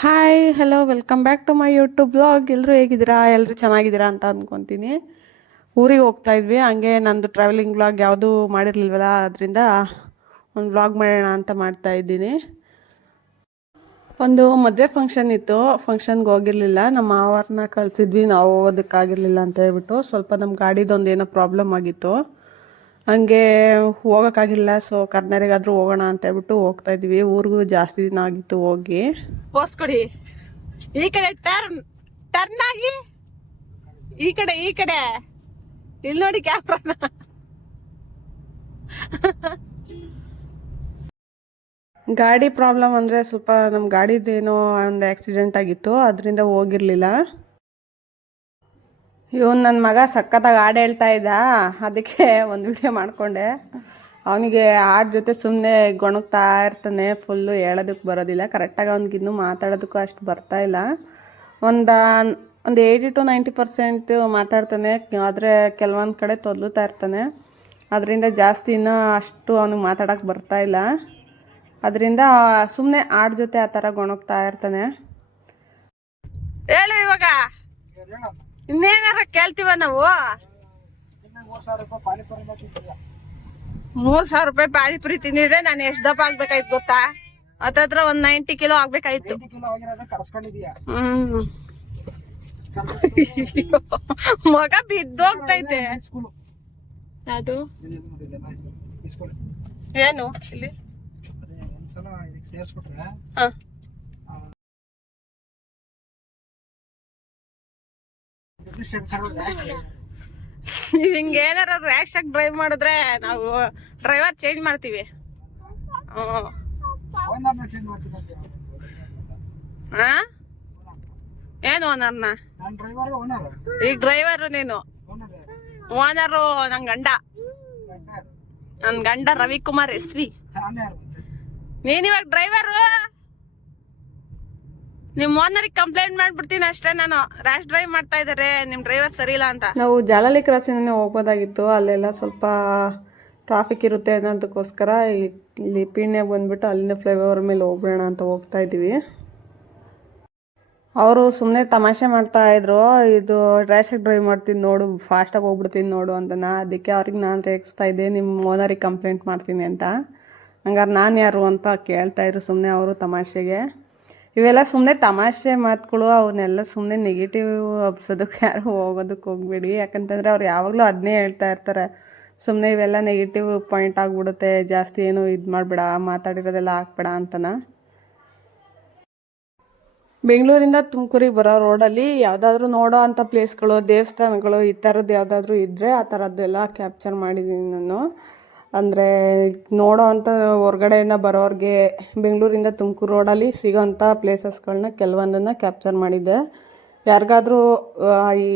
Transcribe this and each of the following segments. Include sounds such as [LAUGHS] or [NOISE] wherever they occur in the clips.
Hi hello welcome back to my YouTube blog ಎಲ್ಲರೂ ಹೇಗಿದ್ದೀರಾ? ಎಲ್ಲರೂ ಚೆನ್ನಾಗಿದ್ದೀರಾ ಅಂತ ಅಂದ್ಕೊತೀನಿ ಊರಿಗೆ ಹೋಗ್ತಾ ಇದ್ವಿ. ಹಂಗೆ ನಂದು ಟ್ರಾವೆಲಿಂಗ್ ಬ್ಲಾಗ್ ಯಾವುದೂ ಮಾಡಿರಲಿಲ್ವಲ್ಲ, ಅದರಿಂದ ಒಂದು ಬ್ಲಾಗ್ ಮಾಡೋಣ ಅಂತ ಮಾಡ್ತಾ ಇದ್ದೀನಿ. ಒಂದು ಮದುವೆ ಫಂಕ್ಷನ್ ಇತ್ತು. ಫಂಕ್ಷನ್ಗೆ ಹೋಗಿರಲಿಲ್ಲ. ನಮ್ಮ ಮಾವರನ್ನ ಕಳಿಸಿದ್ವಿ. ನಾವು ಹೋಗೋದಕ್ಕಾಗಿರಲಿಲ್ಲ ಅಂತ ಹೇಳ್ಬಿಟ್ಟು ಸ್ವಲ್ಪ ನಮ್ಮ ಗಾಡಿದೊಂದು ಏನೋ ಪ್ರಾಬ್ಲಮ್ ಆಗಿತ್ತು. ಹಂಗೆ ಹೋಗೋಕ್ಕಾಗಿಲ್ಲ ಸೊ ಕರ್ನಾಟಕಾದ್ರೂ ಹೋಗೋಣ ಅಂತ ಹೇಳ್ಬಿಟ್ಟು ಹೋಗ್ತಾ ಇದ್ವಿ ಊರಿಗೂ ಜಾಸ್ತಿ ದಿನ ಆಗಿತ್ತು ಹೋಗಿ. ಪೋಸ್ ಕೊಡಿ. ಈ ಕಡೆ ಟರ್ನ್ ಟರ್ನ್ ಆಗಿ. ಈ ಕಡೆ ಈ ಕಡೆ. ಇಲ್ಲಿ ನೋಡಿ ಕ್ಯಾಮ್ರಾನ ಗಾಡಿ ಪ್ರಾಬ್ಲಮ್ ಅಂದರೆ ಸ್ವಲ್ಪ ನಮ್ಮ ಗಾಡಿದೇನೋ ಒಂದು ಆಕ್ಸಿಡೆಂಟ್ ಆಗಿತ್ತು ಅದರಿಂದ ಹೋಗಿರಲಿಲ್ಲ. ಇವನು ನನ್ನ ಮಗ ಸಖತ್ತಾಗಿ ಹಾಡು ಹೇಳ್ತಾ ಇದ್ದ. ಅದಕ್ಕೆ ಒಂದು ವಿಡಿಯೋ ಮಾಡಿಕೊಂಡೆ. ಅವನಿಗೆ ಹಾಡ್ ಜೊತೆ ಸುಮ್ಮನೆ ಗೊಣಗ್ತಾ ಇರ್ತಾನೆ ಫುಲ್ಲು ಹೇಳೋದಕ್ಕೆ ಬರೋದಿಲ್ಲ. ಕರೆಕ್ಟಾಗಿ ಅವ್ನಿಗೆ ಇನ್ನೂ ಮಾತಾಡೋದಕ್ಕೂ ಅಷ್ಟು ಬರ್ತಾ ಇಲ್ಲ. ಒಂದು ಒಂದು ಏಯ್ಟಿ ಟು ನೈಂಟಿ ಪರ್ಸೆಂಟ್ ಮಾತಾಡ್ತಾನೆ. ಆದರೆ ಕೆಲವೊಂದು ಕಡೆ ತೊದಲುತ್ತಾ ಇರ್ತಾನೆ. ಅದರಿಂದ ಜಾಸ್ತಿ ಇನ್ನೂ ಅಷ್ಟು ಅವ್ನಿಗೆ ಮಾತಾಡೋಕ್ಕೆ ಬರ್ತಾ ಇಲ್ಲ. ಅದರಿಂದ ಸುಮ್ಮನೆ ಹಾಡ್ ಜೊತೆ ಆ ಥರ ಗೊಣಗ್ತಾ ಇರ್ತಾನೆ. ಹೇಳು ಇವಾಗ. ಇನ್ನೇನಾರ ಕೇಳ್ತೀವ ನಾವು? ಮೂರ್ ಸಾವಿರ ರೂಪಾಯಿ ಪಾನಿಪುರಿ ತಿಂದಿದ್ರೆ ನಾನು ಎಷ್ಟು ದಪ್ಪ ಆಗ್ಬೇಕಾಯ್ತು ಗೊತ್ತಾ? ಹತ್ತತ್ರ ಒಂದ್ ನೈಂಟಿ ಕಿಲೋ ಆಗ್ಬೇಕಾಯ್ತು. ಮಗ ಬಿದ್ದೋಗ್ತೈತೆ. ಅದು? ಏನು? ಇಲ್ಲಿ? ನೀವ್ ಹಿಂಗ ಏನಾರ ರ್ಯಾಶ್ ಆಗಿ ಡ್ರೈವ್ ಮಾಡಿದ್ರೆ ನಾವು ಡ್ರೈವರ್ ಚೇಂಜ್ ಮಾಡ್ತೀವಿ. ಏನು ಓನರ್ನ ಈಗ ಡ್ರೈವರ್ ನೀನು. ಓನರ್ ನನ್ ಗಂಡ. ನನ್ ಗಂಡ ರವಿಕುಮಾರ್ ಎಸ್ ವಿ. ನೀನ್ ಇವಾಗ ಡ್ರೈವರು ನಿಮ್ ಓನರ್ ಕಂಪ್ಲೇಂಟ್ ಮಾಡ್ಬಿಡ್ತೀನಿ ಅಷ್ಟೇ ನಾನು. ರ್ಯಾಶ್ ಡ್ರೈವ್ ಮಾಡ್ತಾ ಇದಾರೆ ನಿಮ್ ಡ್ರೈವರ್ ಸರಿ ಇಲ್ಲ ಅಂತ. ನಾವು ಜಾಲಲಿ ಕ್ರಾಸಿಂದ ಹೋಗ್ಬೋದಾಗಿತ್ತು. ಅಲ್ಲೆಲ್ಲ ಸ್ವಲ್ಪ ಟ್ರಾಫಿಕ್ ಇರುತ್ತೆ ಅನ್ನೋದಕ್ಕೋಸ್ಕರ ಇಲ್ಲಿ ಪೀಣ್ಯ ಬಂದ್ಬಿಟ್ಟು ಅಲ್ಲಿಂದ ಫ್ಲೈಓವರ್ ಮೇಲೆ ಹೋಗ್ಬೇಡ ಅಂತ ಹೋಗ್ತಾ ಇದ್ದೀವಿ. ಅವರು ಸುಮ್ಮನೆ ತಮಾಷೆ ಮಾಡ್ತಾ ಇದ್ರು. ಇದು ರ್ಯಾಶಾಗಿ ಡ್ರೈವ್ ಮಾಡ್ತೀನಿ ನೋಡು ಫಾಸ್ಟಾಗಿ ಹೋಗ್ಬಿಡ್ತೀನಿ ನೋಡು ಅಂತ ಅಂತನ ಅದಕ್ಕೆ ಅವ್ರಿಗೆ ನಾನು ರೇಗಿಸ್ತಾ ಇದ್ದೆ ನಿಮ್ಮ ಓನರಿಗೆ ಕಂಪ್ಲೇಂಟ್ ಮಾಡ್ತೀನಿ ಅಂತ. ಹಂಗಾರೆ ನಾನು ಯಾರು ಅಂತ ಕೇಳ್ತಾ ಇದ್ರು ಸುಮ್ಮನೆ ಅವರು ತಮಾಷೆಗೆ. ಇವೆಲ್ಲ ಸುಮ್ಮನೆ ತಮಾಷೆ ಮಾತುಗಳು ಅವನ್ನೆಲ್ಲ ಸುಮ್ಮನೆ ನೆಗೆಟಿವ್ ಹಬ್ಸೋದಕ್ಕೆ ಯಾರು ಹೋಗೋದಕ್ಕೆ ಹೋಗ್ಬೇಡಿ. ಯಾಕಂತಂದರೆ ಅವ್ರು ಯಾವಾಗಲೂ ಅದನ್ನೇ ಹೇಳ್ತಾ ಇರ್ತಾರೆ. ಸುಮ್ಮನೆ ಇವೆಲ್ಲ ನೆಗೆಟಿವ್ ಪಾಯಿಂಟ್ ಆಗಿಬಿಡುತ್ತೆ, ಜಾಸ್ತಿ ಏನು ಇದು ಮಾಡಬೇಡ, ಮಾತಾಡಿರೋದೆಲ್ಲ ಹಾಕ್ಬೇಡ ಅಂತನ? ಬೆಂಗಳೂರಿಂದ ತುಮಕೂರಿಗೆ ಬರೋ ರೋಡಲ್ಲಿ ಯಾವುದಾದ್ರೂ ನೋಡೋ ಅಂಥ ಪ್ಲೇಸ್ಗಳು, ದೇವಸ್ಥಾನಗಳು ಈ ಥರದ್ದು ಯಾವುದಾದ್ರೂ ಇದ್ದರೆ ಆ ಥರದ್ದೆಲ್ಲ ಕ್ಯಾಪ್ಚರ್ ಮಾಡಿದ್ದೀನಿ ನಾನು. ಅಂದರೆ ನೋಡೋ ಅಂಥ ಹೊರ್ಗಡೆಯಿಂದ ಬರೋರಿಗೆ ಬೆಂಗಳೂರಿಂದ ತುಮಕೂರು ರೋಡಲ್ಲಿ ಸಿಗೋಂಥ ಪ್ಲೇಸಸ್ಗಳನ್ನ ಕೆಲವೊಂದನ್ನು ಕ್ಯಾಪ್ಚರ್ ಮಾಡಿದ್ದೆ. ಯಾರಿಗಾದರೂ ಈ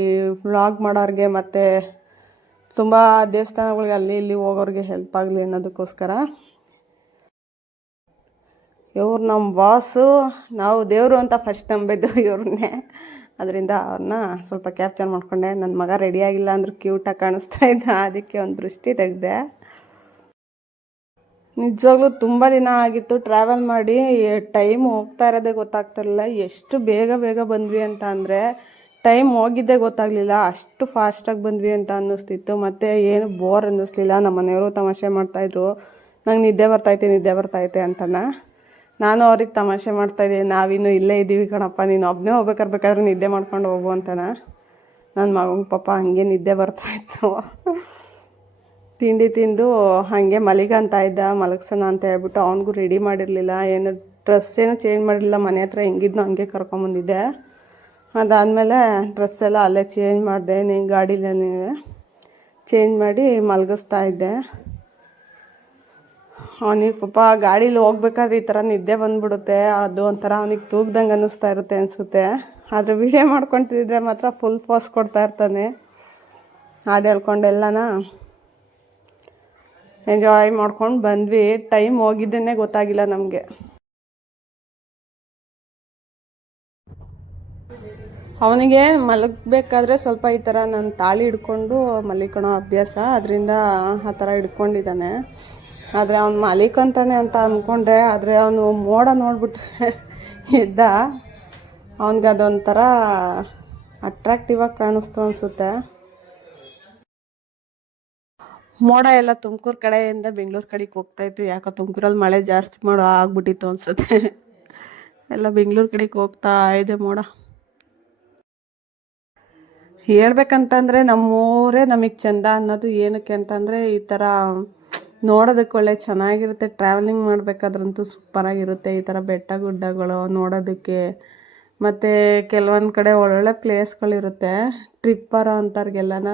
ವ್ಲಾಗ್ ಮಾಡೋರಿಗೆ ಮತ್ತು ತುಂಬ ದೇವಸ್ಥಾನಗಳಿಗೆ ಅಲ್ಲಿ ಇಲ್ಲಿ ಹೋಗೋರಿಗೆ ಹೆಲ್ಪ್ ಆಗಲಿ ಅನ್ನೋದಕ್ಕೋಸ್ಕರ. ಇವ್ರು ನಮ್ಮ ಬಾಸು ನಾವು ದೇವರು ಅಂತ ಫಸ್ಟ್ ನಂಬಿದ್ದು ಇವ್ರನ್ನೇ ಅದರಿಂದ ಅವ್ರನ್ನ ಸ್ವಲ್ಪ ಕ್ಯಾಪ್ಚರ್ ಮಾಡಿಕೊಂಡೆ. ನನ್ನ ಮಗ ರೆಡಿಯಾಗಿಲ್ಲ ಅಂದ್ರೆ ಕ್ಯೂಟಾಗಿ ಕಾಣಿಸ್ತಾ ಇದ್ದ. ಅದಕ್ಕೆ ಒಂದು ದೃಷ್ಟಿ ತೆಗೆದೆ. ನಿಜವಾಗ್ಲೂ ತುಂಬ ದಿನ ಆಗಿತ್ತು. ಟ್ರಾವೆಲ್ ಮಾಡಿ ಟೈಮ್ ಹೋಗ್ತಾ ಇರೋದೇ ಗೊತ್ತಾಗ್ತಿರಲಿಲ್ಲ ಎಷ್ಟು ಬೇಗ ಬೇಗ ಬಂದ್ವಿ ಅಂತ ಅಂದರೆ ಟೈಮ್ ಹೋಗಿದ್ದೇ ಗೊತ್ತಾಗಲಿಲ್ಲ. ಅಷ್ಟು ಫಾಸ್ಟಾಗಿ ಬಂದ್ವಿ ಅಂತ ಅನ್ನಿಸ್ತಿತ್ತು. ಮತ್ತು ಏನು ಬೋರ್ ಅನ್ನಿಸ್ಲಿಲ್ಲ. ನಮ್ಮ ಮನೆಯವರು ತಮಾಷೆ ಮಾಡ್ತಾಯಿದ್ರು ನಂಗೆ ನಿದ್ದೆ ಬರ್ತೈತೆ ನಿದ್ದೆ ಬರ್ತೈತೆ ಅಂತನ. ನಾನು ಅವ್ರಿಗೆ ತಮಾಷೆ ಮಾಡ್ತಾಯಿದ್ದೆ ನಾವಿನ್ನು ಇಲ್ಲೇ ಇದ್ದೀವಿ ಕಣಪ್ಪ. ನೀನು ಒಬ್ಬನೇ ಹೋಗ್ಬೇಕಾದ್ರೆ ಬೇಕಾದ್ರೆ ನಿದ್ದೆ ಮಾಡ್ಕೊಂಡು ಹೋಗು ಅಂತನ. ನನ್ನ ಮಗನ ಪಾಪ ಹಂಗೆ ನಿದ್ದೆ ಬರ್ತಾಯಿತ್ತು ತಿಂಡಿ ತಿಂದು ಹಾಗೆ ಮಲಿಗಂತ ಇದ್ದ, ಮಲಗ್ಸೋಣ ಅಂತ ಹೇಳ್ಬಿಟ್ಟು ಅವನಿಗೂ ರೆಡಿ ಮಾಡಿರಲಿಲ್ಲ. ಏನು ಡ್ರೆಸ್ ಏನು ಚೇಂಜ್ ಮಾಡಿರಲಿಲ್ಲ. ಮನೆ ಹತ್ರ ಹೆಂಗಿದ್ನೋ ಹಂಗೆ ಕರ್ಕೊಂಬಂದಿದ್ದೆ ಅದಾದಮೇಲೆ ಡ್ರೆಸ್ ಎಲ್ಲ ಅಲ್ಲೇ ಚೇಂಜ್ ಮಾಡಿದೆ. ನೀನು ನೀವು ಚೇಂಜ್ ಮಾಡಿ ಮಲಗಿಸ್ತಾ ಇದ್ದೆ. ಅವನಿಗೆ ಪಾಪ ಗಾಡೀಲಿ ಹೋಗ್ಬೇಕಾದ್ರೆ ಈ ಥರ ನಿದ್ದೆ ಬಂದ್ಬಿಡುತ್ತೆ. ಅದು ಒಂಥರ ಅವನಿಗೆ ತೂಗ್ದಂಗೆ ಅನ್ನಿಸ್ತಾ ಇರುತ್ತೆ ಅನಿಸುತ್ತೆ. ಆದರೆ ವಿಡಿಯೋ ಮಾಡ್ಕೊತಿದ್ರೆ ಮಾತ್ರ ಫುಲ್ ಫೋರ್ಸ್ ಕೊಡ್ತಾ ಇರ್ತಾನೆ. ಹಾಡು ಹೇಳ್ಕೊಂಡು ಎಲ್ಲನ ಎಂಜಾಯ್ ಮಾಡ್ಕೊಂಡು ಬಂದ್ವಿ. ಟೈಮ್ ಹೋಗಿದ್ದೇನೆ ಗೊತ್ತಾಗಿಲ್ಲ ನಮಗೆ. ಅವನಿಗೆ ಮಲಗಬೇಕಾದ್ರೆ ಸ್ವಲ್ಪ ಈ ಥರ ನಾನು ತಾಳಿ ಹಿಡ್ಕೊಂಡು ಮಲಿಕೊಳ್ಳೋ ಅಭ್ಯಾಸ. ಅದರಿಂದ ಆ ಥರ ಹಿಡ್ಕೊಂಡಿದ್ದಾನೆ. ಆದರೆ ಅವ್ನು ಮಲಿಕೊಂತಾನೆ ಅಂತ ಅಂದ್ಕೊಂಡೆ ಆದರೆ ಅವನು ಮೋಡ ನೋಡ್ಬಿಟ್ರೆ ಇದ್ದ ಅವನಿಗೆ ಅದೊಂಥರ ಅಟ್ರಾಕ್ಟಿವ್ ಆಗಿ ಕಾಣಿಸ್ತು ಅನಿಸುತ್ತೆ. ಮೋಡ ಎಲ್ಲ ತುಮಕೂರು ಕಡೆಯಿಂದ ಬೆಂಗಳೂರು ಕಡೆಗೆ ಹೋಗ್ತಾ ಇತ್ತು ಯಾಕೋ ತುಮಕೂರಲ್ಲಿ ಮಳೆ ಜಾಸ್ತಿ ಮಾಡೋ ಆಗ್ಬಿಟ್ಟಿತ್ತು ಅನ್ಸುತ್ತೆ. ಎಲ್ಲ ಬೆಂಗಳೂರು ಕಡೆಗೆ ಹೋಗ್ತಾ ಇದೆ ಮೋಡ. ಹೇಳ್ಬೇಕಂತಂದರೆ ನಮ್ಮೂರೇ ನಮಗೆ ಚಂದ ಅನ್ನೋದು ಏನಕ್ಕೆ ಅಂತಂದರೆ ಈ ಥರ ನೋಡೋದಕ್ಕೆ ಒಳ್ಳೆ ಚೆನ್ನಾಗಿರುತ್ತೆ. ಟ್ರಾವೆಲಿಂಗ್ ಮಾಡಬೇಕಾದ್ರಂತೂ ಸೂಪರಾಗಿರುತ್ತೆ. ಈ ಥರ ಬೆಟ್ಟ ಗುಡ್ಡಗಳು ನೋಡೋದಕ್ಕೆ. ಮತ್ತು ಕೆಲವೊಂದು ಕಡೆ ಒಳ್ಳೊಳ್ಳೆ ಪ್ಲೇಸ್ಗಳಿರುತ್ತೆ ಟ್ರಿಪ್ ಬರೋ ಅಂಥವ್ರಿಗೆಲ್ಲನ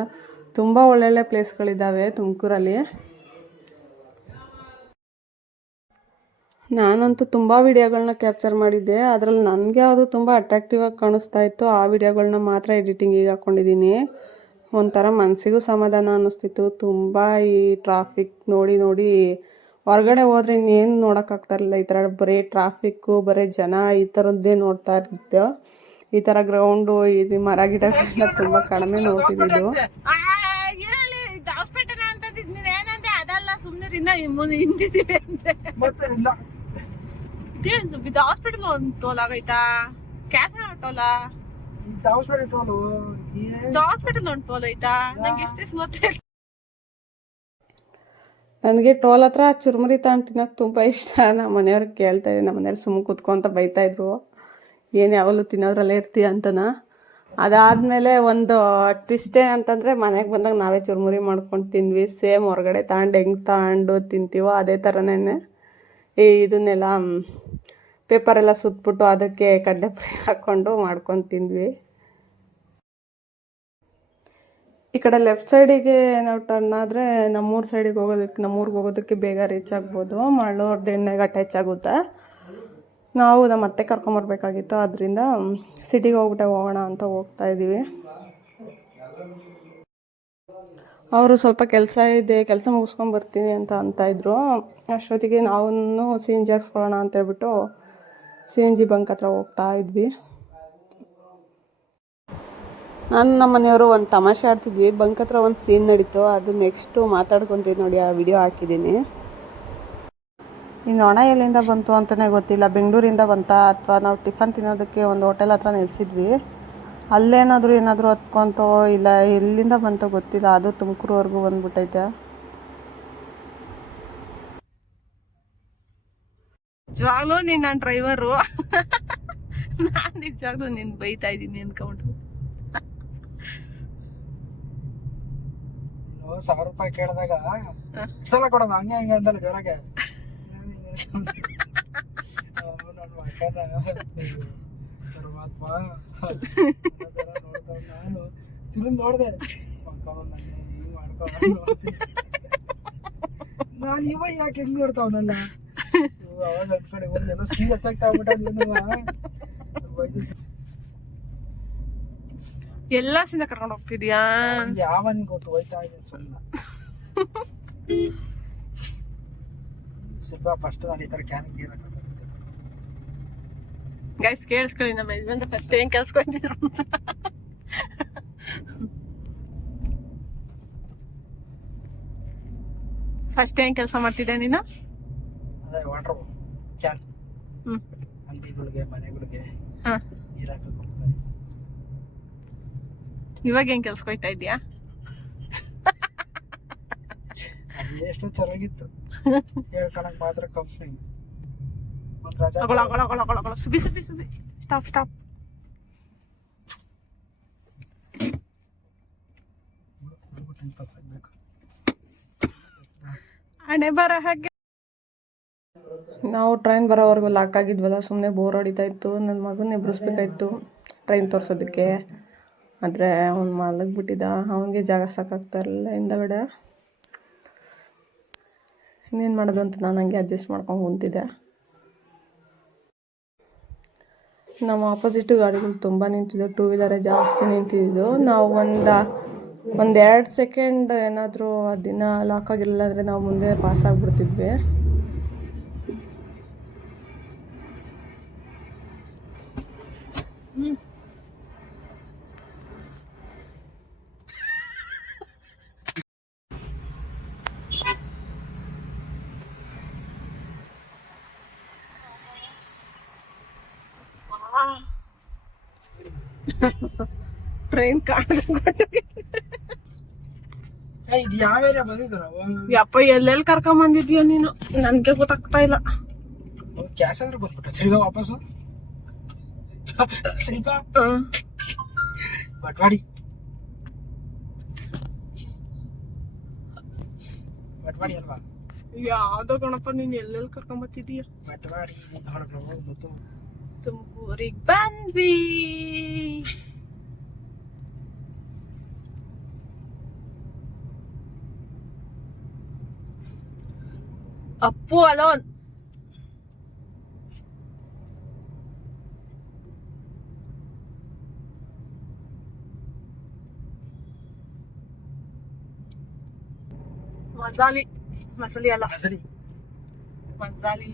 ತುಂಬ ಒಳ್ಳೊಳ್ಳೆ ಪ್ಲೇಸ್ಗಳಿದ್ದಾವೆ ತುಮಕೂರಲ್ಲಿ. ನಾನಂತೂ ತುಂಬ ವಿಡಿಯೋಗಳನ್ನ ಕ್ಯಾಪ್ಚರ್ ಮಾಡಿದ್ದೆ. ಅದರಲ್ಲಿ ನನಗೆ ಯಾವುದು ತುಂಬ ಅಟ್ರಾಕ್ಟಿವ್ ಆಗಿ ಕಾಣಿಸ್ತಾ ಇತ್ತು. ಆ ವಿಡಿಯೋಗಳನ್ನ ಮಾತ್ರ ಎಡಿಟಿಂಗಿಗೆ ಹಾಕ್ಕೊಂಡಿದ್ದೀನಿ ಒಂಥರ ಮನಸ್ಸಿಗೂ ಸಮಾಧಾನ ಅನ್ನಿಸ್ತಿತ್ತು. ತುಂಬ ಈ ಟ್ರಾಫಿಕ್ ನೋಡಿ ನೋಡಿ ಹೊರಗಡೆ ಹೋದ್ರೆ ಇನ್ನೇನು ನೋಡೋಕ್ಕಾಗ್ತಾಯಿರಲಿಲ್ಲ ಈ ಥರ ಬರೀ ಟ್ರಾಫಿಕ್ಕು ಬರೀ ಜನ ಈ ಥರದ್ದೇ ನೋಡ್ತಾ ಇರ್ತಿತ್ತು ಈ ಥರ ಗ್ರೌಂಡು ಇದು ಮರ ಗಿಡಗಳನ್ನ ತುಂಬ ಕಡಿಮೆ ನೋಡ್ತಿದ್ದು ಹಾಸ್ಪಿಟಲ್ ಅಂತಂದಿದ್ ನೀನ್ ಏನಂತೆ ಸುಮ್ನೆ ಇನ್ನ ಮುಂದೆ ಹಿಂದಿದ್ದೀವಿ ಅಂತೆ. ಮತ್ತೆ ಇಲ್ಲ. ಏನು ಇದು ಹಾಸ್ಪಿಟಲ್ ಒಂದು ಟೋಲ್ ಆಗೈತಾ? ಕ್ಯಾಸನ ಟೋಲ ಇದು ಹಾಸ್ಪಿಟಲ್ ಟೋಲು ಇದು ಹಾಸ್ಪಿಟಲ್ ಒಂದು ಟೋಲ್ ಐತಾ? ನಂಗೆ ಎಷ್ಟೆಷ್ಟು ಗೊತ್ತೇ ನನಗೆ ಟೋಲ್ ಹತ್ರ ಚುರುಮುರಿ ತಾನು ತಿನ್ನೋಕೆ ತುಂಬ ಇಷ್ಟ. ನಮ್ಮ ಮನೆಯವ್ರಿಗೆ ಕೇಳ್ತಾ ಇದ್ದೆ ನಮ್ಮ ಮನೇಲಿ ಸುಮ್ಮನೆ ಕುತ್ಕೊಂತ ಇದ್ರು. ಏನು ಯಾವಾಗಲೂ ತಿನ್ನೋದ್ರಲ್ಲೇ ಇರ್ತೀಯ ಅಂತನ. ಅದಾದಮೇಲೆ ಒಂದು ಟ್ವಿಸ್ಟೇ ಅಂತಂದರೆ ಮನೆಗೆ ಬಂದಾಗ ನಾವೇ ಚುರುಮುರಿ ಮಾಡ್ಕೊಂಡು ತಿಂದ್ವಿ ಸೇಮ್ ಹೊರಗಡೆ ತಗೊಂಡು ಹೆಂಗೆ ತಗೊಂಡು ತಿಂತೀವೋ ಅದೇ ಥರನೇ ಈ ಇದನ್ನೆಲ್ಲ ಪೇಪರೆಲ್ಲ ಸುತ್ತಬಿಟ್ಟು ಅದಕ್ಕೆ ಕಡ್ಡೆ ಫ್ರೈ [LAUGHS] ಹಾಕ್ಕೊಂಡು ಮಾಡ್ಕೊಂಡು ತಿಂದ್ವಿ ಈ ಕಡೆ ಲೆಫ್ಟ್ ಸೈಡಿಗೆ ನಾವು ಟರ್ನ್ ಆದರೆ ನಮ್ಮೂರ ಸೈಡಿಗೆ ಹೋಗೋದಕ್ಕೆ ನಮ್ಮೂರಿಗೆ ಹೋಗೋದಕ್ಕೆ ಬೇಗ ರೀಚ್ ಆಗ್ಬೋದು. ಮಳ್ಳೂರ್ದು ಎಣ್ಣೆಗೆ ಅಟ್ಯಾಚ್ ಆಗುತ್ತೆ ನಾವು ನಮ್ಮ ಅತ್ತೆ ಕರ್ಕೊಂಬರ್ಬೇಕಾಗಿತ್ತು ಅದರಿಂದ ಸಿಟಿಗೆ ಹೋಗ್ಬಿಟ್ಟೆ, ಹೋಗೋಣ ಅಂತ ಹೋಗ್ತಾ ಇದ್ದೀವಿ ಅವರು ಸ್ವಲ್ಪ ಕೆಲಸ ಇದೆ, ಕೆಲಸ ಮುಗಿಸ್ಕೊಂಡು ಬರ್ತೀನಿ ಅಂತ ಅಂತ ಇದ್ರು. ಅಷ್ಟೊತ್ತಿಗೆ ನಾವು ಸಿ ಎನ್ ಜಿ ಹಾಕ್ಸ್ಕೊಳ್ಳೋಣ ಅಂತ ಹೇಳ್ಬಿಟ್ಟು ಸಿ ಎನ್ ಜಿ ಬಂಕ್ ಹತ್ರ ಹೋಗ್ತಾ ಇದ್ವಿ. ನಾನು ನಮ್ಮ ಮನೆಯವರು ಒಂದು ತಮಾಷೆ ಆಡ್ತಿದ್ವಿ. ಬಂಕ್ ಹತ್ರ ಒಂದು ಸೀನ್ ನಡೀತು. ಅದು ನೆಕ್ಸ್ಟು ಮಾತಾಡ್ಕೊತೀವಿ ನೋಡಿ, ಆ ವಿಡಿಯೋ ಹಾಕಿದ್ದೀನಿ. ಇನ್ನು ಹಣ ಎಲ್ಲಿಂದ ಬಂತು ಅಂತಲೇ ಗೊತ್ತಿಲ್ಲ. ಬೆಂಗಳೂರಿಂದ ಬಂತಾ? ಅಥವಾ ನಾವು ಟಿಫನ್ ತಿನ್ನೋದಕ್ಕೆ ಒಂದು ಹೋಟೆಲ್ ಹತ್ರ ನಿಲ್ಲಿಸಿದ್ವಿ ಅಲ್ಲೇನಾದರೂ ಏನಾದರೂ ಹತ್ಕೊಂತೋ ಇಲ್ಲ ಎಲ್ಲಿಂದ ಬಂತೋ ಗೊತ್ತಿಲ್ಲ. ಅದು ತುಮಕೂರುವರೆಗೂ ಬಂದ್ಬಿಟ್ಟೈತೆ. ನಿಜವಾಗ್ಲೂ ನಿನ್ನ ನನ್ನ ಡ್ರೈವರು ನಾನ್ ನಿಜವಾಗ್ಲೂ ನಿನ್ ಬೈತಾ ಇದ್ದೀನಿ ಅನ್ಕೊಂಡು ನೀನು ಸಾವಿರ ರೂಪಾಯಿ ಕೇಳಿದಾಗ ಸಲ ಕೊಡೋಣ ಹಂಗೆ ಹಂಗೆ ಅಂದಲ್ಲ ಜೋರಾಗೆ. ನನ್ನ ಪರಮಾತ್ಮ ನೋಡ್ತಾವ್ ನಾನು ತಿರುಗಿ ನೋಡ್ದೆ ಮಕ್ಕಳು ನನ್ನ ಹಿಂಗ್ ಮಾಡ್ಕೊಂಡು ನಾನು ಇವ ಯಾಕೆ ಹೆಂಗ್ ಅವಾಗ ಅನ್ಕೊಂಡೆ ಒಂದು ಏನೋ ಸೀರಿಯಸ್ ಆಗ್ತಾ ಆಗ್ಬಿಟ್ಟ ನೀನು ಬೈದಿದ್ದು. ಎಲ್ಲ ಸಿಂದ ಕರ್ಕೊಂಡು ಹೋಗ್ತಿದ್ಯಾ ಯಾವನಿಗೆ ಗೊತ್ತು ಹೋಯ್ತಾ ಇದೆ ಸುಮ್ಮನೆ [LAUGHS] ಸ್ವಲ್ಪ ಫಸ್ಟ್ ನಾನು ಈ ಥರ ಕ್ಯಾನ್ ನೀರು ಗೈಸ್ ಕೇಳಿಸ್ಕೊಳ್ಳಿ ನಮ್ಮ ಯಜಮಾನ್ರು ಫಸ್ಟ್ ಏನ್ ಕೇಳಿಸ್ಕೊಂಡಿದ್ರು ಫಸ್ಟ್ ಏನ್ ಕೆಲಸ ಮಾಡ್ತಿದ್ದೆ ನೀನು? ಅದೇ ವಾಟರ್ ಕ್ಯಾನ್ ಹ್ಮ್. ಅಂಗಡಿಗಳಿಗೆ ಮನೆಗಳಿಗೆ ಹಾ. ನೀರು ಹೋಗ್ತಾ ಇವಾಗ ಏನ್ ಕೆಲ್ಸಕ್ಕೆ ಇದ್ಯಾ ಅದು ಎಷ್ಟು ಚೆನ್ನಾಗಿತ್ತು ಹೇಳ್ಕೊಳಕ್ ಸುಬಿ ಸುಬಿ ಸ್ಟಾಪ್ ಸ್ಟಾಪ್ ಹಣೆ ಬರೋ ಹಾಗೆ ನಾವು ಟ್ರೈನ್ ಬರೋವರೆಗೂ ಲಾಕ್ ಆಗಿದ್ವಲ್ಲ ಸುಮ್ಮನೆ ಬೋರ್ ಹೊಡಿತಾ ಇತ್ತು. ನನ್ನ ಮಗನ ಎಬ್ರಿಸ್ಬೇಕಾಯ್ತು ಟ್ರೈನ್ ತೋರಿಸೋದಕ್ಕೆ. ಆದರೆ ಅವ್ನು ಮಲಗಿಬಿಟ್ಟಿದ್ದ ಅವನಿಗೆ ಜಾಗ ಸಾಕಾಗ್ತಾ ಇರಲಿಲ್ಲ ಹಿಂದಗಡೆ. ಇನ್ನೇನು ಮಾಡೋದು ಅಂತ ನಾನು ಹಂಗೆ ಅಡ್ಜಸ್ಟ್ ಮಾಡ್ಕೊಂಡು ಕುಂತಿದ್ದೆ. ನಮ್ಮ ಆಪೋಸಿಟ್ ಗಾಡಿಗಳು ತುಂಬ ನಿಂತಿದ್ದು ಟೂ ವೀಲರೇ ಜಾಸ್ತಿ ನಿಂತಿದ್ದು ನಾವು ಒಂದು ಒಂದೆರಡು ಸೆಕೆಂಡ್ ಏನಾದರೂ ದಿನ ಲಾಕ್ ಆಗಿರಲಿಲ್ಲ ಅಂದರೆ ನಾವು ಮುಂದೆ ಪಾಸ್ ಆಗಿಬಿಡ್ತಿದ್ವಿ. ಟ್ರೈನ್ ಕಾಣ್ಕೊಂಡು ಏ, ಇದು ಯಾವ ಏರಿಯಾ ಬಂದಿದ್ದು ನಾವು ಯಪ್ಪ ಎಲ್ಲೆಲ್ಲಿ ಕರ್ಕೊಂಡ್ ಬಂದಿದ್ಯೋ ನೀನು? ನನ್ಗೆ ಗೊತ್ತಾಗ್ತಾ ಇಲ್ಲ. ಕ್ಯಾಶ್ ಅಂದ್ರೆ ಬಂದ್ಬಿಟ್ಟ. ತಿರ್ಗಾ ವಾಪಸ್ಸು? ಶಿಲ್ಪ? ಹ್ಮ್. ಬಟ್ವಾಡಿ. ಬಟ್ವಾಡಿ ಅಲ್ವಾ? ಯಾವ್ದೋ ಗಣಪ ನೀನ್ ಎಲ್ಲೆಲ್ಲಿ ಕರ್ಕೊಂಡ್ ಬರ್ತಿದೀಯ ಬಟ್ವಾಡಿ ಹೊರಟು ಮತ್ತು ತುಮಕೂರಿಗೆ ಬಂದ್ವಿ ಅಪ್ಪು ಅಲೋನ್ ಮಸಾಲಿ ಮಸಾಲಿ ಅಲ್ಲ ಹಸರಿ ಮಸಾಲಿ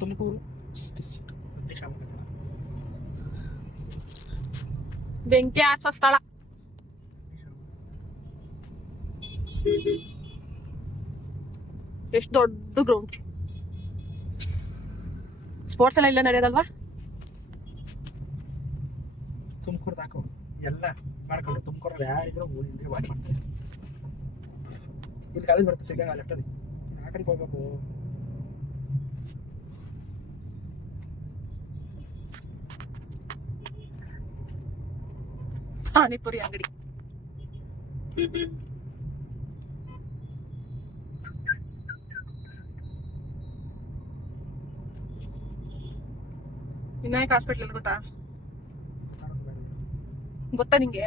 ತುಮಕೂರು ಬೆಂಕಿ ಹಾರಿಸೋ ಸ್ಥಳ. ಎಷ್ಟು ದೊಡ್ಡ ಗ್ರೌಂಡ್ ಸ್ಪೋರ್ಟ್ಸ್ ಎಲ್ಲ ಇಲ್ಲ ನಡೆಯೋದಲ್ವಾ? ಹಾಕೋ. ಎಲ್ಲ ಮಾಡ್ಕೊಂಡು ತುಮಕೂರಲ್ಲಿ ಯಾರಿದ್ರು ಇಲ್ಲಿ ವಾಚ್ ಮಾಡ್ತಾರೆ. ಇದು ಕಾಲೇಜ್ ಬರ್ತದೆ ಸಿಗಂಗ ಲೆಫ್ಟಲ್ಲಿ ಆ ಕಡೆಗೆ ಹೋಗ್ಬೇಕು. ಪಾನಿಪುರಿ ಅಂಗಡಿ. ವಿನಾಯಕ್ ಹಾಸ್ಪಿಟಲ್ ಗೊತ್ತಾ? ಗೊತ್ತಾ ನಿಂಗೆ?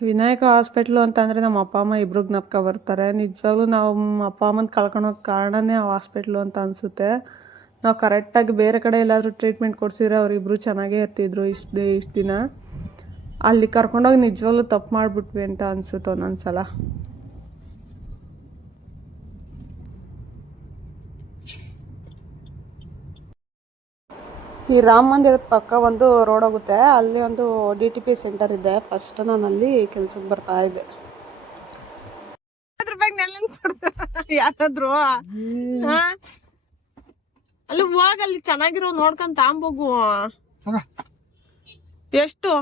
ವಿನಾಯಕ ಹಾಸ್ಪಿಟ್ಲು ಅಂತಂದರೆ ನಮ್ಮ ಅಪ್ಪ, ಅಮ್ಮ ಇಬ್ರು ಜ್ಞಾಪಕ ಬರ್ತಾರೆ. ನಿಜವಾಗ್ಲೂ ನಾವು ಅಪ್ಪ, ಅಮ್ಮನ ಕಳ್ಕೊಳೋಕೆ ಕಾರಣನೇ ಆ ಹಾಸ್ಪಿಟ್ಲು ಅಂತ ಅನಿಸುತ್ತೆ. ನಾವು ಕರೆಕ್ಟಾಗಿ ಬೇರೆ ಕಡೆ ಎಲ್ಲಾದರೂ ಟ್ರೀಟ್ಮೆಂಟ್ ಕೊಡಿಸಿದ್ರೆ ಅವರಿಬ್ಬರು ಚೆನ್ನಾಗೇ ಇರ್ತಿದ್ರು ಇಷ್ಟು ಇಷ್ಟು ದಿನ. ಅಲ್ಲಿ ಕರ್ಕೊಂಡೋಗಿ ನಿಜವಾಗ್ಲೂ ತಪ್ಪು ಮಾಡಿಬಿಟ್ವಿ ಅಂತ ಅನಿಸುತ್ತೆ ಒಂದೊಂದು ಸಲ ಈ ರಾಮ ಮಂದಿರದ ಪಕ್ಕ ಒಂದು ರೋಡ್ ಹೋಗುತ್ತೆ. ಅಲ್ಲಿ ಒಂದು ಡಿ ಟಿ ಪಿ ಸೆಂಟರ್ ಇದೆ. ಫಸ್ಟ್ ನಾನು ಅಲ್ಲಿ ಕೆಲ್ಸಕ್ಕೆ ಬರ್ತಾ ಇದ್ದೆ. ಯಾರಾದ್ರು? ಹಾ? ಅಲ್ಲಿ ಹೋಗ ಅಲ್ಲಿ ಚೆನ್ನಾಗಿರೋ ನೋಡ್ಕೊಂಡ್ ತಾಂಬೋಗು. ಎಷ್ಟು?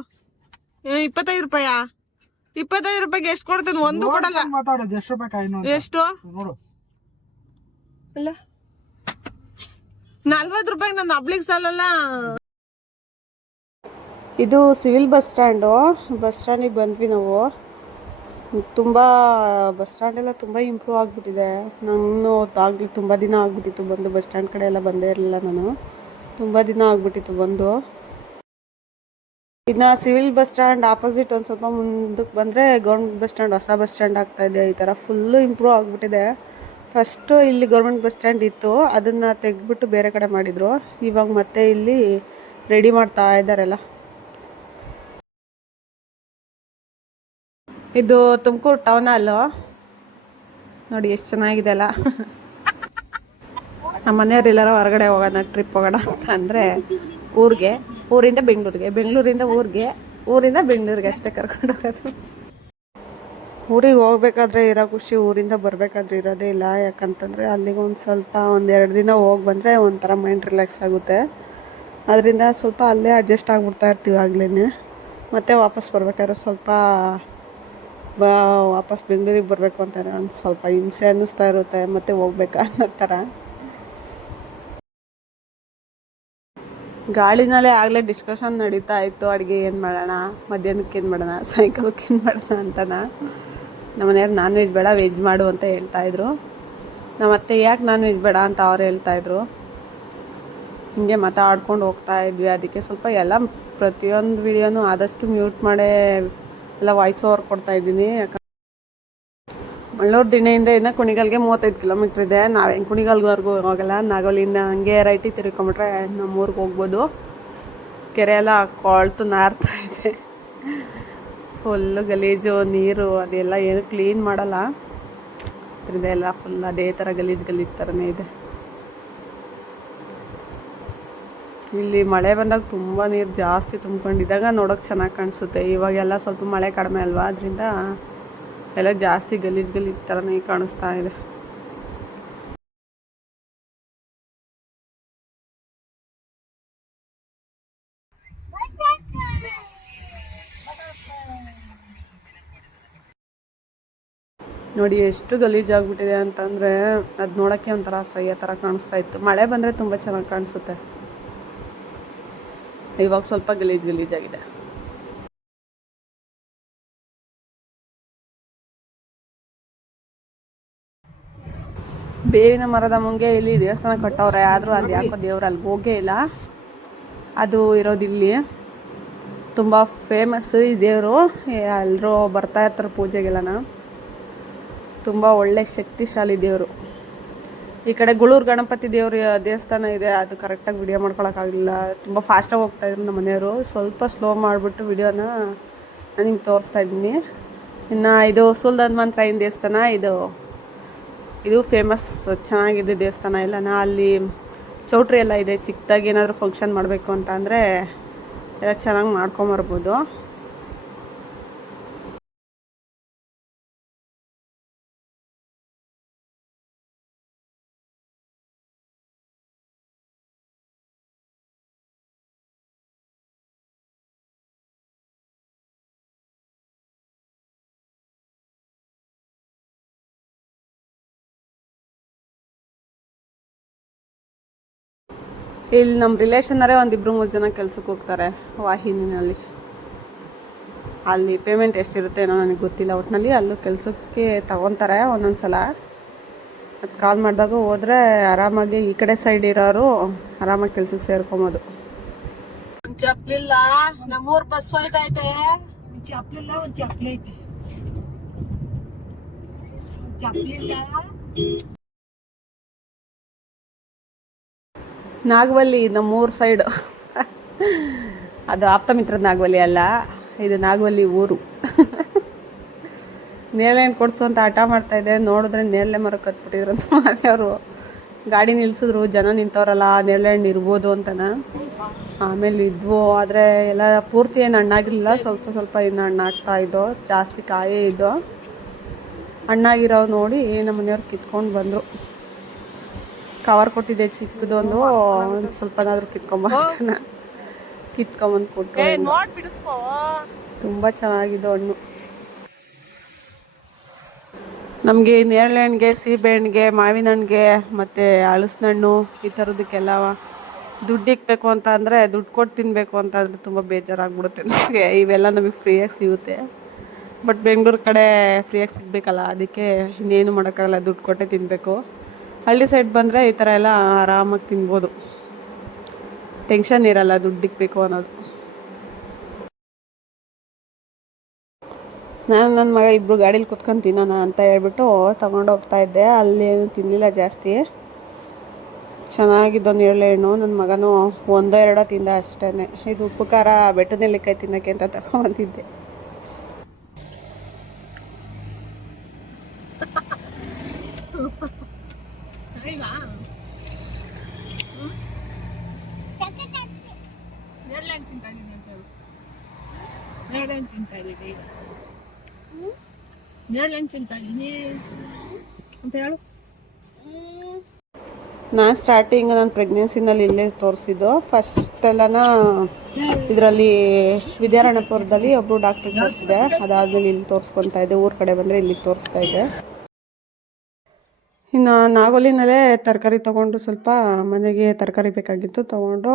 ಇಪ್ಪತ್ತೈದು ರೂಪಾಯ? ಇಪ್ಪತ್ತೈದು ರೂಪಾಯಿಗೆ ಎಷ್ಟು ಕೊಡ್ತೇನೆ? ಒಂದು ಕೊಡಲ್ಲ. ಮಾತಾಡೋದು ಎಷ್ಟು ರೂಪಾಯಿ. ಎಷ್ಟು? ನೋಡು. ಅಲ್ಲ. ನಲ್ವತ್ತು ರೂಪಾಯಿ ನನ್ನ ಹಬ್ಲಿಗೆ ಸಾಲಲ್ಲ. ಇದು ಸಿವಿಲ್ ಬಸ್ ಸ್ಟ್ಯಾಂಡು. ಬಸ್ ಸ್ಟ್ಯಾಂಡಿಗೆ ಬಂದ್ವಿ ನಾವು. ತುಂಬ ಬಸ್ ಸ್ಟ್ಯಾಂಡ್ ಎಲ್ಲ ತುಂಬ ಇಂಪ್ರೂವ್ ಆಗಿಬಿಟ್ಟಿದೆ. ನಾನು ಆಗಲಿ ತುಂಬ ದಿನ ಆಗಿಬಿಟ್ಟಿತ್ತು. ಬಂದು ಬಸ್ ಸ್ಟ್ಯಾಂಡ್ ಕಡೆ ಎಲ್ಲ ಬಂದೇ ಇರಲಿಲ್ಲ ನಾನು. ತುಂಬ ದಿನ ಆಗಿಬಿಟ್ಟಿತ್ತು ಬಂದು. ಇನ್ನು ಸಿವಿಲ್ ಬಸ್ ಸ್ಟ್ಯಾಂಡ್ ಆಪೋಸಿಟ್ ಒಂದು ಸ್ವಲ್ಪ ಮುಂದಕ್ಕೆ ಬಂದರೆ ಗೌರ್ಮೆಂಟ್ ಬಸ್ ಸ್ಟ್ಯಾಂಡ್, ಹೊಸ ಬಸ್ ಸ್ಟ್ಯಾಂಡ್ ಆಗ್ತಾ ಇದೆ, ಈ ಥರ ಫುಲ್ಲು ಇಂಪ್ರೂವ್ ಆಗಿಬಿಟ್ಟಿದೆ. ಫಸ್ಟು ಇಲ್ಲಿ ಗೌರ್ಮೆಂಟ್ ಬಸ್ ಸ್ಟ್ಯಾಂಡ್ ಇತ್ತು, ಅದನ್ನು ತೆಗೆದ್ಬಿಟ್ಟು ಬೇರೆ ಕಡೆ ಮಾಡಿದರು. ಇವಾಗ ಮತ್ತೆ ಇಲ್ಲಿ ರೆಡಿ ಮಾಡ್ತಾ ಇದ್ದಾರೆಲ್ಲ. ಇದು ತುಮಕೂರು ಟೌನ್ ಹಾಲು ನೋಡಿ ಎಷ್ಟು ಚೆನ್ನಾಗಿದೆ ಅಲ್ಲ. [LAUGHS] ನಮ್ಮ ಮನೆಯವ್ರು ಎಲ್ಲಾರ ಹೊರಗಡೆ ಹೋಗೋಣ ಟ್ರಿಪ್ ಹೋಗೋಣ ಅಂತ ಅಂದರೆ ಊರಿಗೆ, ಊರಿಂದ ಬೆಂಗಳೂರಿಗೆ, ಬೆಂಗಳೂರಿಂದ ಊರಿಗೆ, ಊರಿಂದ ಬೆಂಗಳೂರಿಗೆ ಅಷ್ಟೇ ಕರ್ಕೊಂಡು ಹೋಗೋದು. ಊರಿಗೆ ಹೋಗ್ಬೇಕಾದ್ರೆ ಇರೋ ಖುಷಿ, ಊರಿಂದ ಬರಬೇಕಾದ್ರೆ ಇರೋದೇ ಇಲ್ಲ. ಯಾಕಂತಂದರೆ ಅಲ್ಲಿಗೆ ಒಂದು ಸ್ವಲ್ಪ ಒಂದು ಎರಡು ದಿನ ಹೋಗಿ ಬಂದರೆ ಒಂಥರ ಮೈಂಡ್ ರಿಲ್ಯಾಕ್ಸ್ ಆಗುತ್ತೆ. ಅದರಿಂದ ಸ್ವಲ್ಪ ಅಲ್ಲೇ ಅಡ್ಜಸ್ಟ್ ಆಗಿಬಿಡ್ತಾ ಇರ್ತೀವಿ ಆಗ್ಲೇ ಮತ್ತೆ ವಾಪಸ್ ಬರಬೇಕಾದ್ರೆ ಸ್ವಲ್ಪ, ಬಾ, ವಾಪಸ್ ಬೆಂಗಳೂರಿಗೆ ಬರಬೇಕು ಅಂತಾರೆ ಒಂದು ಸ್ವಲ್ಪ ಹಿಂಸೆ ಅನ್ನಿಸ್ತಾ ಇರುತ್ತೆ. ಮತ್ತೆ ಹೋಗ್ಬೇಕಾ ಅನ್ನೋ ಥರ ಗಾಳಿನಲ್ಲೇ ಆಗಲೇ ಡಿಸ್ಕಷನ್ ನಡೀತಾ ಇತ್ತು, ಅಡುಗೆ ಏನು ಮಾಡೋಣ, ಮಧ್ಯಾಹ್ನಕ್ಕೆ ಏನು ಮಾಡೋಣ, ಸಾಯಂಕಾಲಕ್ಕೆ ಏನು ಮಾಡೋಣ ಅಂತನ. ನಮ್ಮ ಮನೆಯವ್ರು ನಾನ್ ವೆಜ್ ಬೇಡ ವೆಜ್ ಮಾಡು ಅಂತ ಹೇಳ್ತಾಯಿದ್ರು ನಮ್ಮ ಅತ್ತೆ, ಯಾಕೆ ನಾನ್ ವೆಜ್ ಬೇಡ? ಅಂತ ಅವ್ರು ಹೇಳ್ತಾಯಿದ್ರು ಹಿಂಗೆ ಮಾತಾಡ್ಕೊಂಡು ಹೋಗ್ತಾ ಇದ್ವಿ. ಅದಕ್ಕೆ ಸ್ವಲ್ಪ ಎಲ್ಲ ಪ್ರತಿಯೊಂದು ವಿಡಿಯೋನು ಆದಷ್ಟು ಮ್ಯೂಟ್ ಮಾಡೇ ಎಲ್ಲ ವಾಯ್ಸ್ ಓವರ್ ಕೊಡ್ತಾ ಇದ್ದೀನಿ. ಯಾಕಂದ್ರೆ ಮಳ್ಳೂರು ದಿನೆಯಿಂದ ಇನ್ನು ಕುಣಿಗಲ್ಗೆ ಮೂವತ್ತೈದು ಕಿಲೋಮೀಟ್ರ್ ಇದೆ. ನಾವು ಕುಣಿಗಲ್ವರೆಗೂ ಹೋಗಲ್ಲ. ನಾಗೋಲಿಂದ ಹಂಗೆ ರೈಟಿ ತಿರ್ಕೊಂಬಿಟ್ರೆ ನಮ್ಮ ಊರಿಗೆ ಹೋಗ್ಬೋದು. ಕೆರೆ ಎಲ್ಲ ಕೊಳ್ತು ನಾರ್ತಾ ಇದೆ. ಫುಲ್ಲು ಗಲೀಜು, ನೀರು ಅದೆಲ್ಲ ಏನು ಕ್ಲೀನ್ ಮಾಡಲ್ಲ. ಅದರಿಂದ ಎಲ್ಲ ಫುಲ್ ಅದೇ ಥರ ಗಲೀಜು ಗಲೀಜು ಥರನೇ ಇದೆ. ಇಲ್ಲಿ ಮಳೆ ಬಂದಾಗ ತುಂಬ ನೀರು ಜಾಸ್ತಿ ತುಂಬ್ಕೊಂಡಿದ್ದಾಗ ನೋಡೋಕೆ ಚೆನ್ನಾಗಿ ಕಾಣಿಸುತ್ತೆ. ಇವಾಗೆಲ್ಲ ಸ್ವಲ್ಪ ಮಳೆ ಕಡಿಮೆ ಅಲ್ವಾ? ಅದರಿಂದ ಎಲ್ಲ ಜಾಸ್ತಿ ಗಲೀಜ್ ಗಲೀಜು ಥರನೇ ಕಾಣಿಸ್ತಾ ಇದೆ. ನೋಡಿ ಎಷ್ಟು ಗಲೀಜಾಗ್ಬಿಟ್ಟಿದೆ ಅಂತಂದರೆ ಅದು ನೋಡೋಕ್ಕೆ ಒಂಥರ ಸಹ್ಯ ಥರ ಕಾಣಿಸ್ತಾ ಇತ್ತು. ಮಳೆ ಬಂದರೆ ತುಂಬ ಚೆನ್ನಾಗಿ ಕಾಣಿಸುತ್ತೆ. ಇವಾಗ ಸ್ವಲ್ಪ ಗಲೀಜ್ ಗಲೀಜಾಗಿದೆ ಬೇವಿನ ಮರದ ಮುಂಗೆ ಇಲ್ಲಿ ದೇವಸ್ಥಾನ ಕಟ್ಟವ್ರೆ. ಆದರೂ ಅಲ್ಲಿ ಯಾಕೋ ದೇವ್ರು ಅಲ್ಲಿ ಹೋಗೇ ಇಲ್ಲ. ಅದು ಇರೋದು ಇಲ್ಲಿ. ತುಂಬ ಫೇಮಸ್ ಈ ದೇವರು. ಎಲ್ಲರೂ ಬರ್ತಾ ಇರ್ತಾರೆ ಪೂಜೆಗೆಲ್ಲನ. ತುಂಬ ಒಳ್ಳೆ ಶಕ್ತಿಶಾಲಿ ದೇವರು. ಈ ಕಡೆ ಗುಳೂರು ಗಣಪತಿ ದೇವ್ರ ದೇವಸ್ಥಾನ ಇದೆ. ಅದು ಕರೆಕ್ಟಾಗಿ ವಿಡಿಯೋ ಮಾಡ್ಕೊಳಕ್ಕಾಗಲಿಲ್ಲ. ತುಂಬ ಫಾಸ್ಟಾಗಿ ಹೋಗ್ತಾ ಇದ್ರು ನಮ್ಮ ಮನೆಯವರು. ಸ್ವಲ್ಪ ಸ್ಲೋ ಮಾಡಿಬಿಟ್ಟು ವಿಡಿಯೋನ ನಾನು ನಿಮ್ಗೆ ತೋರಿಸ್ತಾ ಇದ್ದೀನಿ. ಇನ್ನು ಇದು ಸುಲ್ತಾನ್ ಮಂತ್ರಾಯನ್ ದೇವಸ್ಥಾನ, ಇದು ಇದು ಫೇಮಸ್ ಚೆನ್ನಾಗಿದೆ ದೇವಸ್ಥಾನ. ಎಲ್ಲನ ಅಲ್ಲಿ ಚೌಟ್ರಿ ಎಲ್ಲ ಇದೆ. ಚಿಕ್ಕದಾಗಿ ಏನಾದರೂ ಫಂಕ್ಷನ್ ಮಾಡಬೇಕು ಅಂತ ಅಂದರೆ ಎಲ್ಲ ಚೆನ್ನಾಗಿ ಮಾಡ್ಕೊಂಬರ್ಬೋದು. ಇಲ್ಲಿ ನಮ್ಮ ರಿಲೇಷನ್ನರೇ ಇಬ್ಬರು ಮೂರು ಜನ ಕೆಲ್ಸಕ್ಕೆ ಹೋಗ್ತಾರೆ ವಾಹಿನಿನಲ್ಲಿ. ಅಲ್ಲಿ ಪೇಮೆಂಟ್ ಎಷ್ಟಿರುತ್ತೆ ಏನೋ ನನಗೆ ಗೊತ್ತಿಲ್ಲ. ಒಟ್ಟಿನಲ್ಲಿ ಅಲ್ಲೂ ಕೆಲಸಕ್ಕೆ ತಗೊತಾರೆ ಒಂದೊಂದು ಸಲ ಅದು ಕಾಲ್ ಮಾಡಿದಾಗ ಹೋದರೆ ಆರಾಮಾಗಿ ಈ ಕಡೆ ಸೈಡ್ ಇರೋರು ಆರಾಮಾಗಿ ಕೆಲ್ಸಕ್ಕೆ ಸೇರ್ಕೊಬೋದು. ಚಪ್ಲಿಲ್ಲ ನಮ್ಮೂರ್ ಬಸ್ ಹೋಯ್ತೈತೆ. ಒಂದ್ ಚಪ್ಲಿಲ್ಲ ಒಂದು ಚಪ್ಲಿ ಐತೆ. ಚಪ್ಲಿಲ್ಲ ನಾಗವಲ್ಲಿ ನಮ್ಮೂರು ಸೈಡ್ ಅದು ಆಪ್ತಮಿತ್ರದ ನಾಗವಲ್ಲಿ ಅಲ್ಲ, ಇದು ನಾಗವಲ್ಲಿ ಊರು. ನೇರಳೆ ಹಣ್ಣು ಕೊಡ್ಸು ಅಂತ ಹಠ ಮಾಡ್ತಾ ಇದೆ ನೋಡಿದ್ರೆ ನೇರಳೆ ಮರ ಕತ್ಬಿಟ್ಟಿದ್ರು ಅಂತ ಮಾದೇವರು ಗಾಡಿ ನಿಲ್ಸಿದ್ರು, ಜನ ನಿಂತವ್ರಲ್ಲ, ನೇರಳೆ ಹಣ್ಣು ಇರ್ಬೋದು ಅಂತನ. ಆಮೇಲೆ ಇದ್ವು. ಆದರೆ ಎಲ್ಲ ಪೂರ್ತಿ ಏನು ಹಣ್ಣಾಗಿರಲಿಲ್ಲ. ಸ್ವಲ್ಪ ಸ್ವಲ್ಪ ಇನ್ನು ಹಣ್ಣಾಗ್ತಾ ಇದ್ದೋ, ಜಾಸ್ತಿ ಕಾಯೇ ಇದ್ದೋ. ಹಣ್ಣಾಗಿರೋ ನೋಡಿ ನಮ್ಮ ಮನೆಯವ್ರು ಕಿತ್ಕೊಂಡು ಬಂದರು. ಕವರ್ ಕೊಟ್ಟಿದ್ದೆ ಚಿಕ್ಕದೊಂದು. ಸ್ವಲ್ಪನಾದರೂ ಕಿತ್ಕೊಂಬರ್ತಾನ ಕಿತ್ಕೊಂಬಂದು ಕೊಟ್ಟು ತುಂಬ ಚೆನ್ನಾಗಿದೆ ಹಣ್ಣು. ನಮಗೆ ನೇರಳೆ ಹಣ್ಣಿಗೆ ಸೀಬೆ ಹಣ್ಣಿಗೆ ಮಾವಿನ ಹಣ್ಣಿಗೆ ಮತ್ತು ಹಲಸಿನ ಹಣ್ಣು ಈ ಥರದಕ್ಕೆಲ್ಲ ದುಡ್ಡು ಇಕ್ಬೇಕು ಅಂತ ಅಂದರೆ ದುಡ್ಡು ಕೊಟ್ಟು ತಿನ್ನಬೇಕು ಅಂತ ಅಂದರೆ ತುಂಬ ಬೇಜಾರಾಗ್ಬಿಡುತ್ತೆ ನಮಗೆ. ಇವೆಲ್ಲ ನಮಗೆ ಫ್ರೀಯಾಗಿ ಸಿಗುತ್ತೆ. ಬಟ್ ಬೆಂಗಳೂರು ಕಡೆ ಫ್ರೀಯಾಗಿ ಸಿಗಬೇಕಲ್ಲ ಅದಕ್ಕೆ ಇನ್ನೇನು ಮಾಡೋಕ್ಕಾಗಲ್ಲ ದುಡ್ಡು ಕೊಟ್ಟೆ ತಿನ್ನಬೇಕು ಹಳ್ಳಿ ಸೈಡ್ ಬಂದರೆ ಈ ಥರ ಎಲ್ಲ ಆರಾಮಾಗಿ ತಿನ್ಬೋದು. ಟೆನ್ಷನ್ ಇರಲ್ಲ ದುಡ್ಡು ಇಕ್ಬೇಕು ಅನ್ನೋದು. ನಾನು ನನ್ನ ಮಗ ಇಬ್ಬರು ಗಾಡೀಲಿ ಕುತ್ಕೊಂಡು ತಿನ್ನೋಣ ಅಂತ ಹೇಳ್ಬಿಟ್ಟು ತಗೊಂಡು ಹೋಗ್ತಾ ಇದ್ದೆ. ಅಲ್ಲೇನು ತಿನ್ನಲಿಲ್ಲ ಜಾಸ್ತಿ. ಚೆನ್ನಾಗಿದ್ದು ನೇರಳೆ ಹಣ್ಣು ನನ್ನ ಮಗನೂ ಒಂದೋ ಎರಡೋ ತಿಂದ ಅಷ್ಟೇ ಇದು ಉಪ್ಪು ಖಾರ ಬೆಟ್ಟದ ನೆಲ್ಲಿಕಾಯಿ ತಿನ್ನೋಕ್ಕೆ ಅಂತ ತಗೊಂಬಂದಿದ್ದೆ ಅಯ್ವಾ ನೇರಳೆ ಹಣ್ಣು ತಿಂತಾ ಇದ್ದೀನಿ ಅಂತ ಹೇಳು ನೇರಳೆ ಹಣ್ಣು ಅಂತ ಹೇಳು. ನಾನು ಸ್ಟಾರ್ಟಿಂಗ್ ನಾನು ಪ್ರೆಗ್ನೆನ್ಸಿನಲ್ಲಿ ಇಲ್ಲೇ ತೋರಿಸಿದ್ದು. ಫಸ್ಟ್ ಎಲ್ಲನ ಇದರಲ್ಲಿ ವಿದ್ಯಾರಣ್ಯಪುರದಲ್ಲಿ ಒಬ್ಬರು ಡಾಕ್ಟರ್ ತೋರಿಸಿದೆ. ಅದಾದ್ಮೇಲೆ ಇಲ್ಲಿ ತೋರಿಸ್ಕೊತಾ ಇದ್ದೆ. ಊರ ಕಡೆ ಬಂದರೆ ಇಲ್ಲಿಗೆ ತೋರಿಸ್ತಾ ಇದ್ದೆ. ಇನ್ನು ನಾಗೋಲಿನಲ್ಲೇ ತರಕಾರಿ ತೊಗೊಂಡು ಸ್ವಲ್ಪ ಮನೆಗೆ ತರಕಾರಿ ಬೇಕಾಗಿತ್ತು ತೊಗೊಂಡು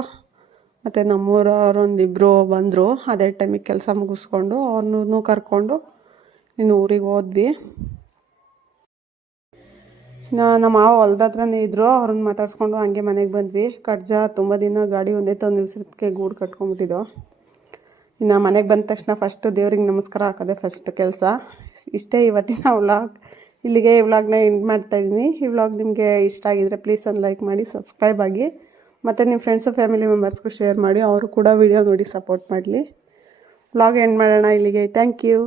ಮತ್ತು ನಮ್ಮೂರವ್ರು ಒಂದಿಬ್ಬರು ಬಂದರು. ಅದೇ ಟೈಮಿಗೆ ಕೆಲಸ ಮುಗಿಸ್ಕೊಂಡು ಅವ್ರನ್ನೂ ಕರ್ಕೊಂಡು ಇನ್ನು ಊರಿಗೆ ಹೋದ್ವಿ. ನಮ್ಮ ಮಾವ ಹೊಲ್ದ ಹತ್ರನೇ ಇದ್ದರು ಅವ್ರನ್ನ ಮಾತಾಡ್ಸ್ಕೊಂಡು ಹಂಗೆ ಮನೆಗೆ ಬಂದ್ವಿ. ಕಡ್ಜ ತುಂಬ ದಿನ ಗಾಡಿ ಒಂದೇ ತಂದು ನಿಲ್ಸಿದ್ದಕ್ಕೆ ಗೂಡು ಕಟ್ಕೊಂಡ್ಬಿಟ್ಟಿದ್ದು ಇನ್ನು ಮನೆಗೆ ಬಂದ ತಕ್ಷಣ ಫಸ್ಟು ದೇವ್ರಿಗೆ ನಮಸ್ಕಾರ ಹಾಕೋದೆ ಫಸ್ಟ್ ಕೆಲಸ. ಇಷ್ಟೇ ಇವತ್ತಿನ ವ್ಲಾಗ್ ಇಲ್ಲಿಗೆ ಈ ವ್ಲಾಗ್ನ ಎಂಡ್ ಮಾಡ್ತಾಯಿದ್ದೀನಿ ಈ ವ್ಲಾಗ್ ನಿಮಗೆ ಇಷ್ಟ ಆಗಿದ್ರೆ ಪ್ಲೀಸ್ ಒಂದು ಲೈಕ್ ಮಾಡಿ ಸಬ್ಸ್ಕ್ರೈಬ್ ಆಗಿ. ಮತ್ತು ನಿಮ್ಮ ಫ್ರೆಂಡ್ಸು ಫ್ಯಾಮಿಲಿ ಮೆಂಬರ್ಸ್ಗೂ ಶೇರ್ ಮಾಡಿ, ಅವರು ಕೂಡ ವಿಡಿಯೋ ನೋಡಿ ಸಪೋರ್ಟ್ ಮಾಡಲಿ. ವ್ಲಾಗ್ ಎಂಡ್ ಮಾಡೋಣ ಇಲ್ಲಿಗೆ. Thank you